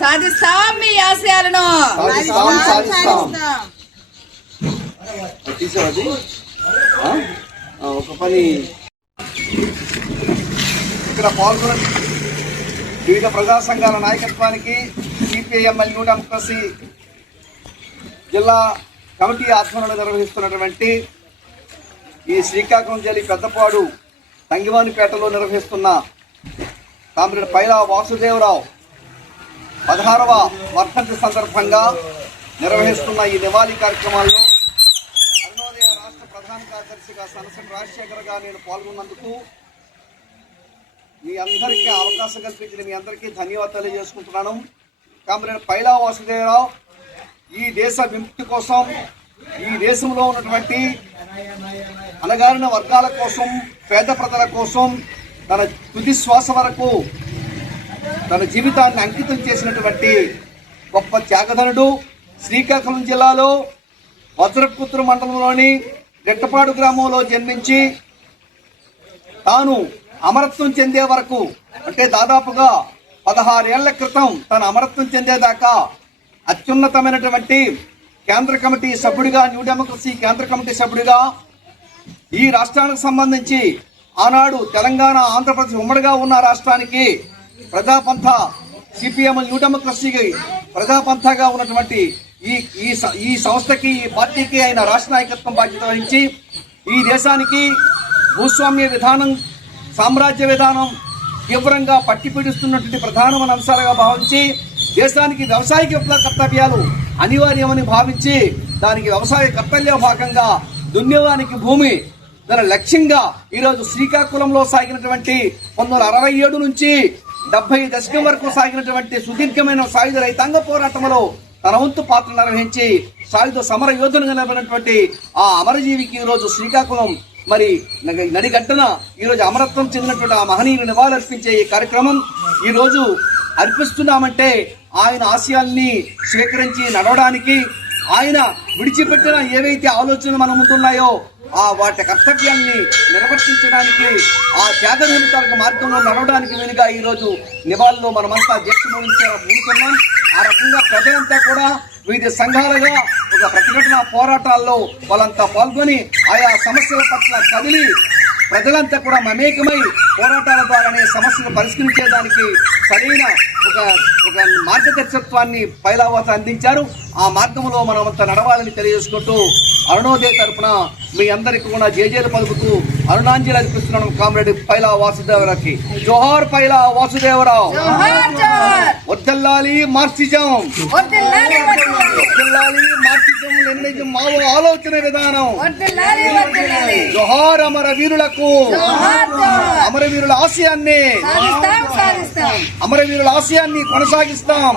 సాధిస్తాం మీ ఆశయాలను. ఒక పని ఇక్కడ పాల్గొన్న వివిధ ప్రజా సంఘాల నాయకత్వానికి సిపిఐఎంఎల్ న్యూ డెమోక్రసీ జిల్లా కమిటీ ఆధ్వర్యంలో నిర్వహిస్తున్నటువంటి ఈ శ్రీకాకుళం జిల్లా పెద్దపాడు తంగివానిపేటలో నిర్వహిస్తున్న కామ్రేడ్ పైలా వాసుదేవరావు 16వ వర్ధంతి సందర్భంగా నిర్వహిస్తున్న ఈ నివాళి కార్యక్రమాల్లో అరుణోదయ రాష్ట్ర ప్రధాన కార్యదర్శిగా సనసన్ రాజశేఖర్ గారు నేను పాల్గొన్నందుకు మీ అందరికీ అవకాశం కల్పించిన మీ అందరికీ ధన్యవాదాలు తెలియజేసుకుంటున్నాను. కామ్రేడ్ పైలా వాసుదేవరావు ఈ దేశ విముక్తి కోసం, ఈ దేశంలో ఉన్నటువంటి అణగారిన వర్గాల కోసం, పేద ప్రజల కోసం తన తుది శ్వాస వరకు తన జీవితాన్ని అంకితం చేసినటువంటి గొప్ప త్యాగధనుడు. శ్రీకాకుళం జిల్లాలో వజ్రపుత్ర మండలంలోని రెట్టపాడు గ్రామంలో జన్మించి తాను అమరత్వం చెందే వరకు, అంటే దాదాపుగా 16 ఏళ్ల క్రితం తను అమరత్వం చెందేదాకా అత్యున్నతమైనటువంటి కేంద్ర కమిటీ సభ్యుడిగా, న్యూ డెమోక్రసీ కేంద్ర కమిటీ సభ్యుడిగా ఈ రాష్ట్రానికి సంబంధించి ఆనాడు తెలంగాణ, ఆంధ్రప్రదేశ్ ఉమ్మడిగా ఉన్న రాష్ట్రానికి ప్రజాపంథ సిపిఎం న్యూ డెమోక్రసీకి ప్రజాపంథగా ఉన్నటువంటి ఈ సంస్థకి, ఈ పార్టీకి ఆయన రాష్ట్ర నాయకత్వం బాధ్యత వహించి ఈ దేశానికి భూస్వామ్య విధానం, సామ్రాజ్య విధానం తీవ్రంగా పట్టిపీడిస్తున్నటువంటి ప్రధానమైన అంశాలుగా భావించి దేశానికి వ్యవసాయ విప్లవ కర్తవ్యాలు అనివార్యమని భావించి దానికి వ్యవసాయ కర్తవ్య భాగంగా దున్యవానికి భూమి దాని లక్ష్యంగా ఈరోజు శ్రీకాకుళంలో సాగినటువంటి 1967 నుంచి 70 దశకం వరకు సాగినటువంటి సుదీర్ఘమైన సాయుధ రైతాంగ పోరాటంలో తన వంతు పాత్ర నిర్వహించి సాయుధ సమర యోధులుగా నిలబడినటువంటి ఆ అమరజీవికి ఈరోజు శ్రీకాకుళం మరి నడిగడ్డన ఈరోజు అమరత్వం చెందినటువంటి ఆ మహనీయుని నివాళులర్పించే ఈ కార్యక్రమం ఈరోజు అర్పిస్తున్నామంటే ఆయన ఆశయాల్ని స్వీకరించి నడవడానికి, ఆయన విడిచిపెట్టిన ఏవైతే ఆలోచనలు మన ముందున్నాయో వాటి కర్తవ్యాన్ని నిర్వర్తించడానికి, ఆ త్యాగ నిమిత్తాలకు మార్గంలో నడవడానికి వీలుగా ఈరోజు నివాళుల్లో మనమంతా దీక్ష మూడుతున్నాం. ఆ రకంగా ప్రజలంతా కూడా వివిధ సంఘాలుగా ఒక ప్రతిఘటన పోరాటాల్లో వాళ్ళంతా పాల్గొని ఆయా సమస్యల పట్ల కదిలి ప్రజలంతా కూడా మమేకమై పోరాటాల ద్వారానే సమస్యలు పరిష్కరించేదానికి సరైన ఒక మార్గదర్శకత్వాన్ని పైలావాత అందించారు. ఆ మార్గంలో మనమంతా నడవాలని తెలియజేసుకుంటూ అరుణోదయ తరఫున మీ అందరికీ కూడా జేజేలు పలుకుతూ అరుణాంజలి అర్పిస్తున్నాను కామ్రేడ్ పైలా వాసుదేవరావుకి. జోహార్ పైలా వాసుదేవరావు. వద్దల్లాలి మార్క్సిజం, వద్దల్లాలి మార్క్సిజం లెనినిజం మావో ఆలోచన విధానం. జోహార్ అమర వీరులకు, అమరవీరుల ఆశయాన్ని కొనసాగిస్తాం.